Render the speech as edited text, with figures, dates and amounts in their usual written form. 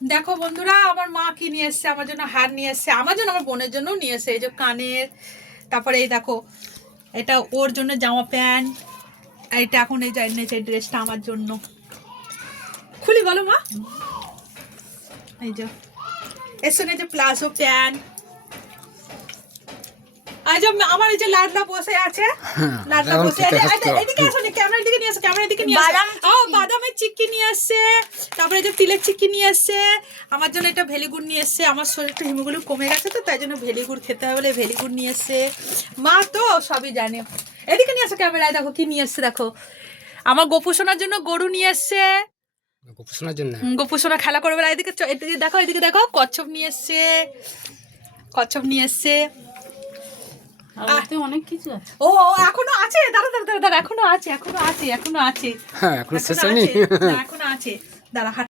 দেখো বন্ধুরা, আমার মা কি নিয়ে এসছে আমার জন্য, হার নিয়ে এসছে, আমার জন্য আমার বোনের জন্য নিয়ে এসছে। এই যে কানের, তারপরে এই দেখো এটা ওর জন্য জামা প্যান্ট, এইটা এখন এই যে এনেছে ড্রেসটা আমার জন্য। খুলি বলো মা। এই যে এর সঙ্গে যে প্লাজো প্যান্ট, আজ আমার এই যে লাডলা বসে আছে, লাডলা বসে আছে। এদিকে আসো, ক্যামেরার দিকে নিয়ে আসো, ক্যামেরার দিকে নিয়ে আসো। বাদামের চিক্কি নিয়ে আসছে, তারপরে যে তিলের চিক্কি নিয়ে আসছে। আমার জন্য এটা ভেলিগুড় নিয়ে এসছে, আমার শরীরটা হিমোগুলো কমে গেছে তো, তাই জন্য ভেলিগুড় খেতে হবে বলে ভেলিগুড় নিয়ে এসছে। মা তো সবই জানে। এদিকে নিয়ে আসো ক্যামেরায়, দেখো কি নিয়ে এসছে দেখো। আমার গোপুসোনার জন্য গরু নিয়ে এসছে, গোপুসোনার জন্য। গোপুসোনা খেলা করবে। এদিকে এদিকে দেখো, এদিকে দেখো কচ্ছপ নিয়ে এসছে, কচ্ছপ নিয়ে এসছে। অনেক কিছু আছে। ও এখনো আছে, দাঁড়া দাঁড়া দাঁড়া, এখনো আছে, এখনো আছে, এখনো আছে, হ্যাঁ, এখনো শেষ হয়নি। এখনো আছে, দাঁড়া।